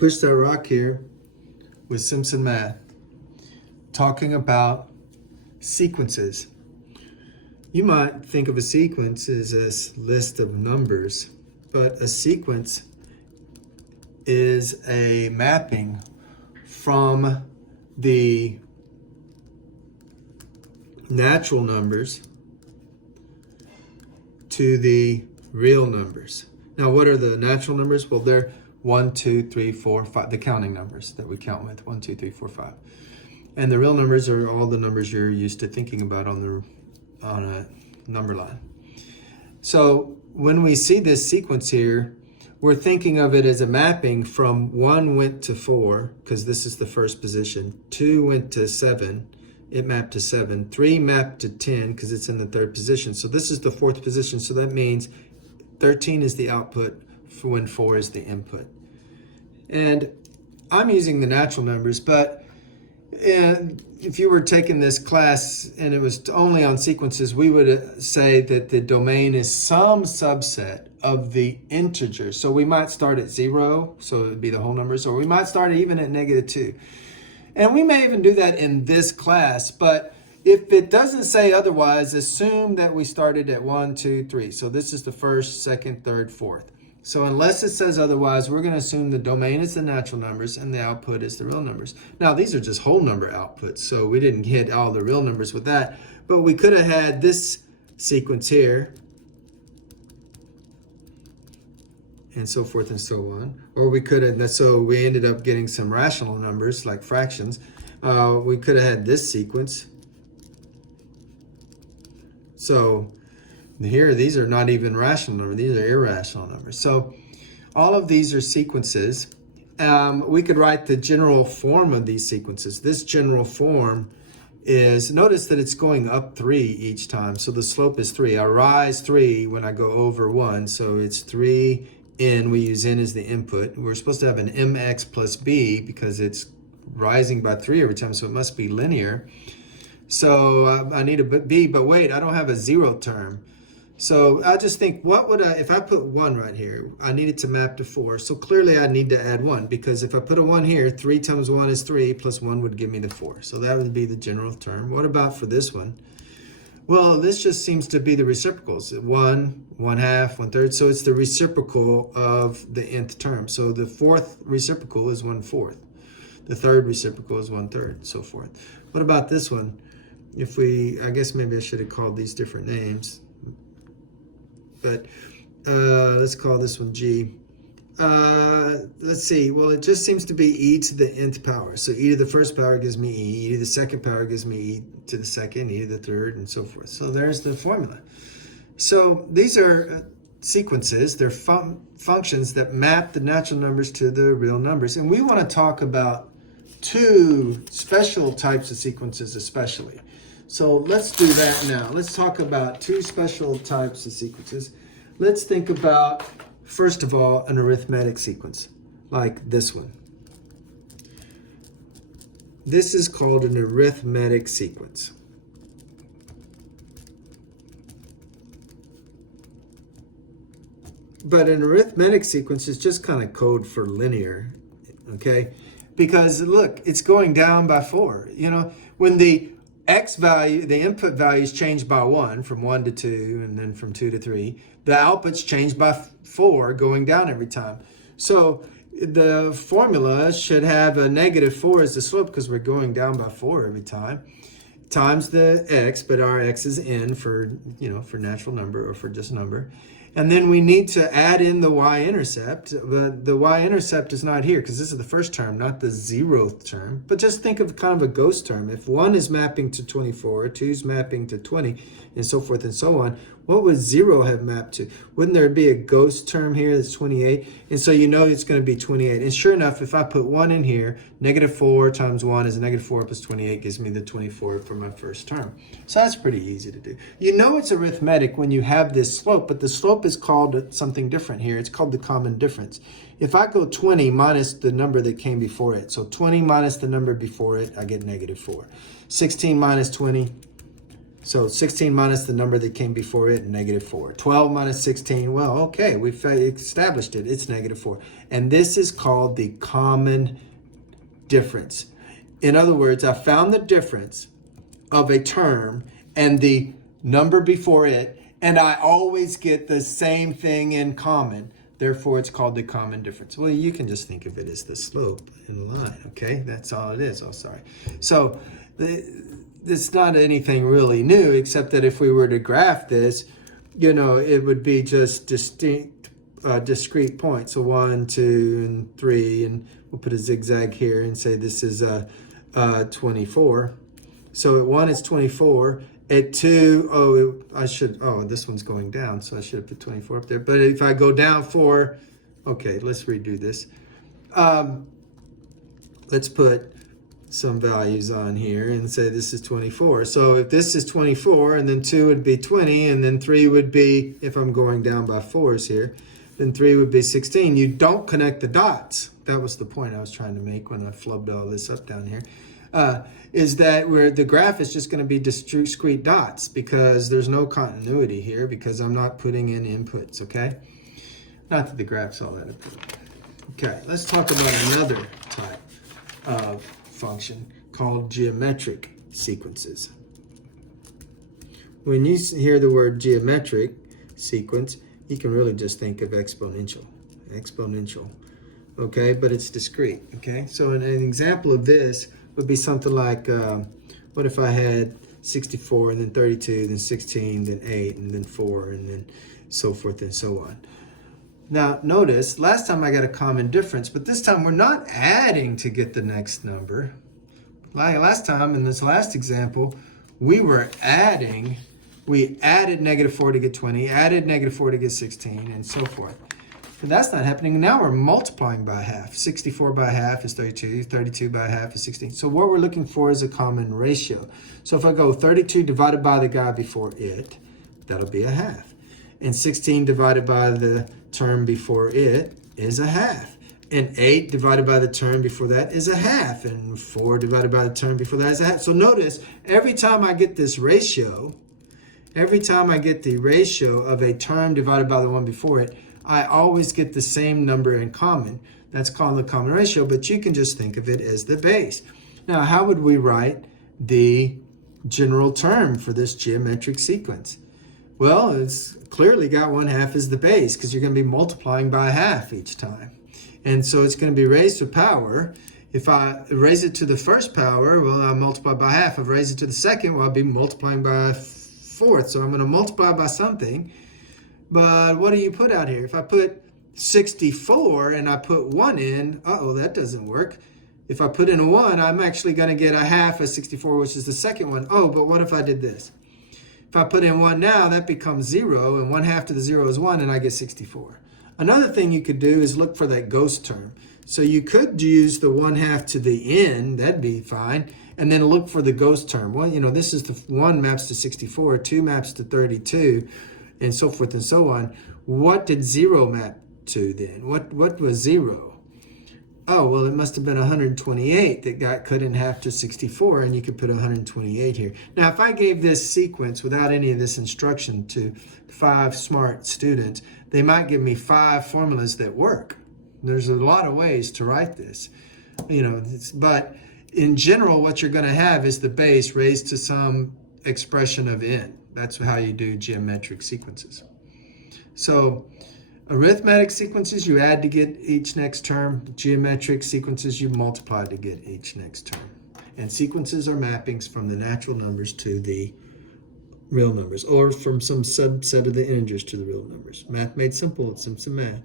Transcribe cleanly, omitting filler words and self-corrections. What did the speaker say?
Push That Rock here with Simpson Math, talking about sequences. You might think of a sequence as a list of numbers, but a sequence is a mapping from the natural numbers to the real numbers. Now, what are the natural numbers? Well, they're 1, 2, 3, 4, 5, the counting numbers that we count with, 1, 2, 3, 4, 5. And the real numbers are all the numbers you're used to thinking about on a number line. So when we see this sequence here, we're thinking of it as a mapping from 1 went to 4, because this is the first position. 2 went to 7, it mapped to 7. 3 mapped to 10, because it's in the third position. So this is the fourth position, so that means 13 is the output for when 4 is the input. And I'm using the natural numbers, but if you were taking this class and it was only on sequences, we would say that the domain is some subset of the integers. So we might start at 0, so it would be the whole numbers, or we might start even at -2. And we may even do that in this class, but if it doesn't say otherwise, assume that we started at 1, 2, 3. So this is the first, second, third, fourth. So unless it says otherwise, we're going to assume the domain is the natural numbers and the output is the real numbers. Now, these are just whole number outputs, so we didn't get all the real numbers with that. But we could have had this sequence here, and so forth and so on. Or we could have, so we ended up getting some rational numbers like fractions. We could have had this sequence. So here, these are not even rational numbers. These are irrational numbers. So all of these are sequences. We could write the general form of these sequences. This general form is, notice that it's going up 3 each time. So the slope is 3. I rise 3 when I go over 1. So it's 3 n. We use n as the input. We're supposed to have an mx plus b because it's rising by 3 every time. So it must be linear. So I need a b, but wait, I don't have a 0 term. So I just think, what would if I put 1 right here, I need it to map to 4. So clearly I need to add 1, because if I put a 1 here, 3 times 1 is 3, plus 1 would give me the 4. So that would be the general term. What about for this one? Well, this just seems to be the reciprocals. 1, 1/2, 1/3. So it's the reciprocal of the nth term. So the fourth reciprocal is 1/4. The third reciprocal is 1/3, so forth. What about this one? If I guess maybe I should have called these different names. But let's call this one G. Let's see. Well, it just seems to be e to the nth power. So e to the first power gives me e to the second power gives me e to the second, e to the third, and so forth. So there's the formula. So these are sequences. They're functions that map the natural numbers to the real numbers. And we want to talk about 2 special types of sequences especially. So let's do that now. Let's talk about 2 special types of sequences. Let's think about, first of all, an arithmetic sequence, like this one. This is called an arithmetic sequence. But an arithmetic sequence is just kind of code for linear, okay? Because look, it's going down by 4. You know, when the x value, the input values change by 1, from 1 to 2, and then from 2 to 3. The outputs change by 4, going down every time. So the formula should have a -4 as the slope, because we're going down by 4 every time, times the x, but our x is n for, for natural number or for just number. And then we need to add in the y-intercept, but the y-intercept is not here because this is the first term, not the 0th term. But just think of kind of a ghost term. If 1 is mapping to 24, 2 is mapping to 20, and so forth and so on, what would 0 have mapped to? Wouldn't there be a ghost term here that's 28? And so you know it's going to be 28. And sure enough, if I put 1 in here, -4 times 1 is -4 plus 28 gives me the 24 for my first term. So that's pretty easy to do. You know it's arithmetic when you have this slope, but the slope is called something different here. It's called the common difference. If I go 20 minus the number that came before it, so 20 minus the number before it, I get -4. 16 minus 20, So 16 minus the number that came before it, -4. 12 minus 16, well, okay, we've established it. It's -4. And this is called the common difference. In other words, I found the difference of a term and the number before it, and I always get the same thing in common. Therefore, it's called the common difference. Well, you can just think of it as the slope in a line, okay? That's all it is. Oh, sorry. So it's not anything really new, except that if we were to graph this, you know, it would be just discrete points. So 1, 2, and 3, and we'll put a zigzag here and say this is 24. So at 1, it's 24. At 2, this one's going down, so I should have put 24 up there. But if I go down 4, okay, let's redo this. Let's put some values on here and say this is 24. So if this is 24, and then 2 would be 20, and then 3 would be, if I'm going down by 4s here, then 3 would be 16. You don't connect the dots. That was the point I was trying to make when I flubbed all this up down here. Is that where the graph is just going to be discrete dots because there's no continuity here because I'm not putting in inputs, okay? Not that the graph's all that important. Okay, let's talk about another type of function called geometric sequences. When you hear the word geometric sequence, you can really just think of exponential, okay? But it's discrete, okay? So an example of this would be something like, what if I had 64 and then 32, then 16, then 8, and then 4, and then so forth and so on. Now, notice, last time I got a common difference, but this time we're not adding to get the next number. Like last time, in this last example, we were adding. We added -4 to get 20, added -4 to get 16, and so forth. But that's not happening. Now we're multiplying by half. 64 by half is 32. 32 by half is 16. So what we're looking for is a common ratio. So if I go 32 divided by the guy before it, that'll be a half. And 16 divided by the term before it is a half. And 8 divided by the term before that is a half. And 4 divided by the term before that is a half. So notice, every time I get this ratio, every time I get the ratio of a term divided by the one before it, I always get the same number in common. That's called the common ratio, but you can just think of it as the base. Now, how would we write the general term for this geometric sequence? Well, it's clearly got 1/2 as the base because you're going to be multiplying by half each time. And so it's going to be raised to power. If I raise it to the first power, well, I multiply by half. If I raise it to the second, well, I'll be multiplying by a fourth. So I'm going to multiply by something. But what do you put out here? If I put 64 and I put 1 in, that doesn't work. If I put in a 1, I'm actually going to get a half of 64, which is the second one. Oh, but what if I did this? If I put in 1 now, that becomes 0, and 1/2 to the 0 is 1, and I get 64. Another thing you could do is look for that ghost term. So you could use the 1/2 to the n, that'd be fine, and then look for the ghost term. Well, this is the 1 maps to 64, 2 maps to 32, and so forth and so on. What did 0 map to then? What was 0? Oh, well, it must have been 128 that got cut in half to 64, and you could put 128 here. Now, if I gave this sequence without any of this instruction to 5 smart students, they might give me 5 formulas that work. There's a lot of ways to write this, but in general, what you're going to have is the base raised to some expression of n. That's how you do geometric sequences. So arithmetic sequences, you add to get each next term. Geometric sequences, you multiply to get each next term. And sequences are mappings from the natural numbers to the real numbers, or from some subset of the integers to the real numbers. Math made simple, it's Simpson Math.